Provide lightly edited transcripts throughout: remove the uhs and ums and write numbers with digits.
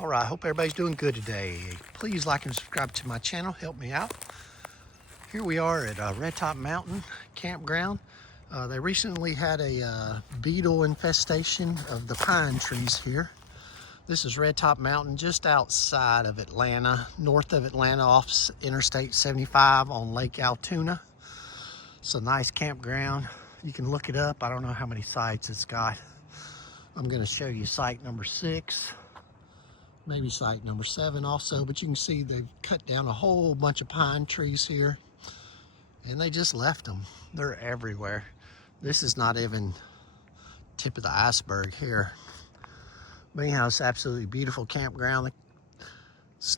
All right, hope everybody's doing good today. Please like and subscribe to my channel, help me out. Here we are at Red Top Mountain campground. They recently had a beetle infestation of the pine trees here. This is Red Top Mountain, just outside of Atlanta, north of Atlanta, off Interstate 75 on Lake Altoona. It's a nice campground. You can look it up. I don't know how many sites it's got. I'm going to show you site number 6. Maybe site number 7 also, but you can see they've cut down a whole bunch of pine trees here and they just left them. They're everywhere. This is not even tip of the iceberg here. But anyhow, it's absolutely beautiful campground. It's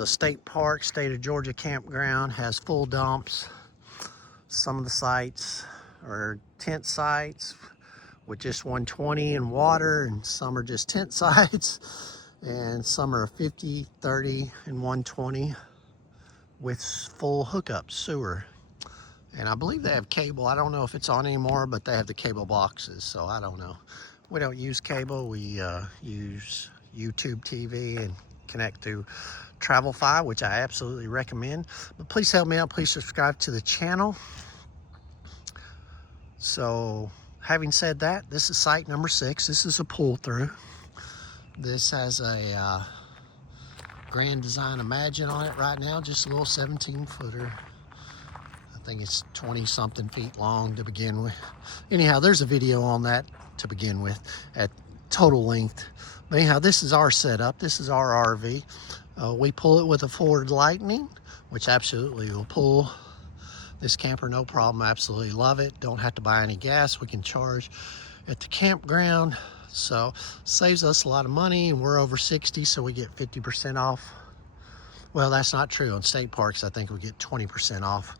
a state park, state of Georgia campground, has full dumps. Some of the sites are tent sites with just 120 and water, and some are just tent sites. And some are 50, 30, and 120 with full hookup sewer. And I believe they have cable. I don't know if it's on anymore, but they have the cable boxes, so I don't know. We don't use cable. We use YouTube TV and connect through Travel-Fi, which I absolutely recommend. But please help me out. Please subscribe to the channel. So, having said that, this is site number 6. This is a pull-through. This has a Grand Design Imagine on it right now, just a little 17-footer. I think it's 20-something feet long to begin with. Anyhow, there's a video on that to begin with at total length. But anyhow, this is our setup. This is our RV. We pull it with a Ford Lightning, which absolutely will pull this camper no problem. Absolutely love it. Don't have to buy any gas. We can charge at the campground. So saves us a lot of money, and we're over 60, so we get 50% off. Well, that's not true. On state parks, I think we get 20% off.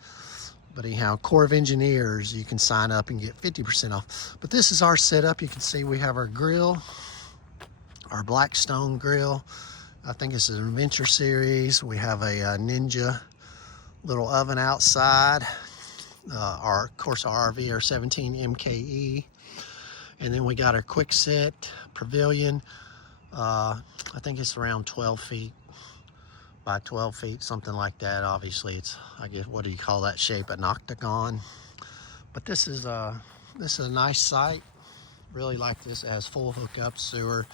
But anyhow, Corps of Engineers, you can sign up and get 50% off. But this is our setup. You can see we have our grill, our Blackstone grill. I think it's an Adventure Series. We have a Ninja little oven outside. Of course, our RV, our 17 MKE. And then we got our quick set pavilion. I think it's around 12 feet by 12 feet, something like that. Obviously, it's, I guess, what do you call that shape? An octagon. But this is a nice site. Really like this. It has full hookup sewer,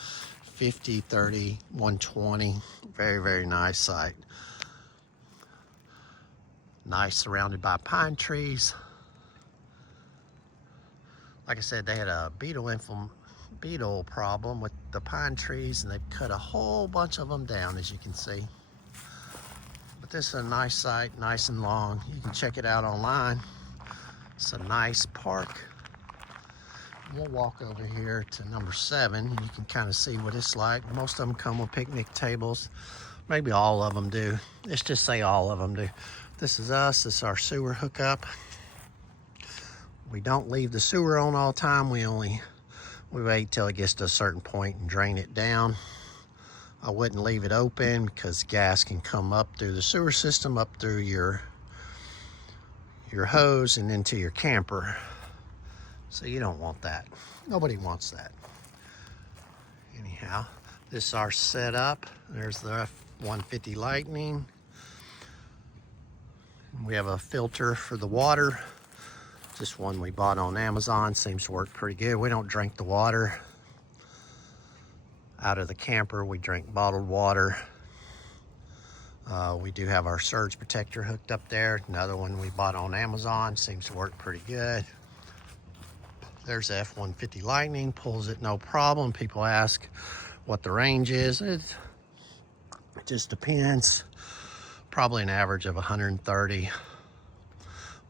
50, 30, 120. Very, very nice site. Nice, surrounded by pine trees. Like I said, they had a beetle problem with the pine trees, and they've cut a whole bunch of them down, as you can see. But this is a nice site, nice and long. You can check it out online. It's a nice park. We'll walk over here to number 7. You can kind of see what it's like. Most of them come with picnic tables. Maybe all of them do. Let's just say all of them do. This is us. This is our sewer hookup. We don't leave the sewer on all the time. We wait till it gets to a certain point and drain it down. I wouldn't leave it open because gas can come up through the sewer system, up through your hose and into your camper. So you don't want that. Nobody wants that. Anyhow, this is our setup. There's the F-150 Lightning. We have a filter for the water. This one we bought on Amazon, seems to work pretty good. We don't drink the water out of the camper. We drink bottled water. We do have our surge protector hooked up there. Another one we bought on Amazon, seems to work pretty good. There's the F-150 Lightning, pulls it no problem. People ask what the range is. It just depends. Probably an average of 130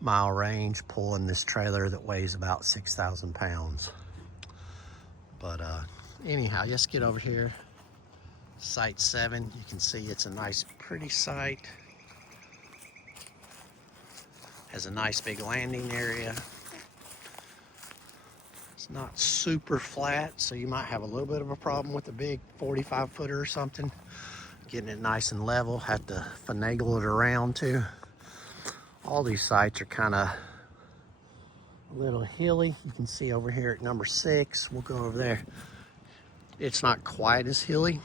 mile range pulling this trailer that weighs about 6,000 pounds. But anyhow, let's get over here. Site 7, you can see it's a nice, pretty site. Has a nice big landing area. It's not super flat, so you might have a little bit of a problem with a big 45-footer or something. Getting it nice and level, have to finagle it around too. All these sites are kind of a little hilly. You can see over here at number 6. We'll go over there. It's not quite as hilly.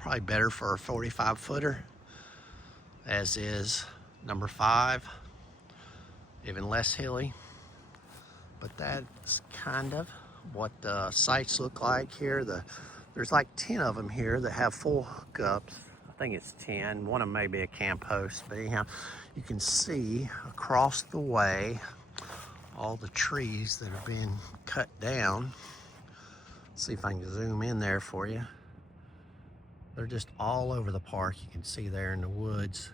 Probably better for a 45 footer, as is number 5, even less hilly. But that's kind of what the sites look like here. There's like 10 of them here that have full hookups. I think it's 10. One of them may be a camp host, but anyhow, you can see across the way all the trees that have been cut down. Let's see if I can zoom in there for you. They're just all over the park. You can see there in the woods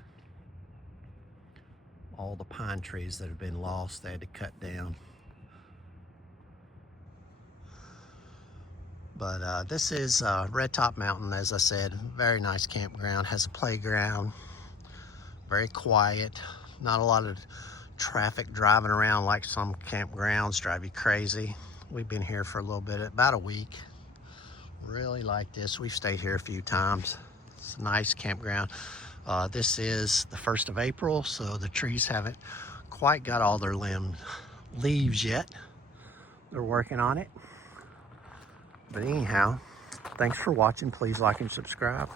all the pine trees that have been lost, they had to cut down. But this is Red Top Mountain, as I said. Very nice campground, has a playground, very quiet, not a lot of traffic driving around like some campgrounds drive you crazy. We've been here for a little bit, about a week. Really like this. We've stayed here a few times. It's a nice campground. This is the 1st of April, so the trees haven't quite got all their leaves yet. They're working on it. But anyhow, thanks for watching. Please like and subscribe.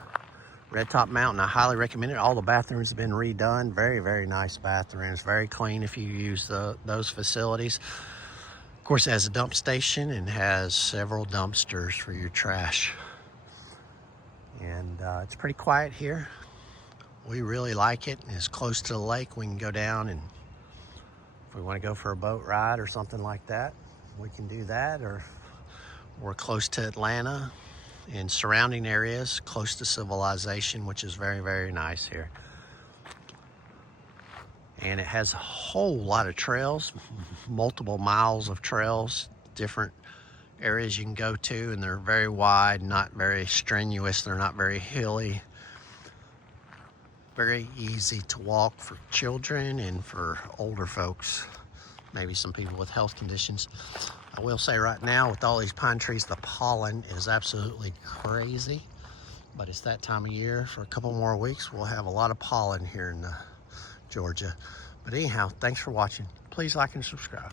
Red Top Mountain, I highly recommend it. All the bathrooms have been redone. Very, very nice bathrooms. Very clean if you use those facilities. Of course, it has a dump station and has several dumpsters for your trash. And it's pretty quiet here. We really like it. It's close to the lake. We can go down, and if we want to go for a boat ride or something like that, we can do that. Or we're close to Atlanta and surrounding areas, close to civilization, which is very, very nice here. And it has a whole lot of trails, multiple miles of trails, different areas you can go to, and they're very wide, not very strenuous, they're not very hilly. Very easy to walk for children and for older folks, maybe some people with health conditions. I will say right now, with all these pine trees, the pollen is absolutely crazy, but it's that time of year. For a couple more weeks, we'll have a lot of pollen here in Georgia. But anyhow, thanks for watching. Please like and subscribe.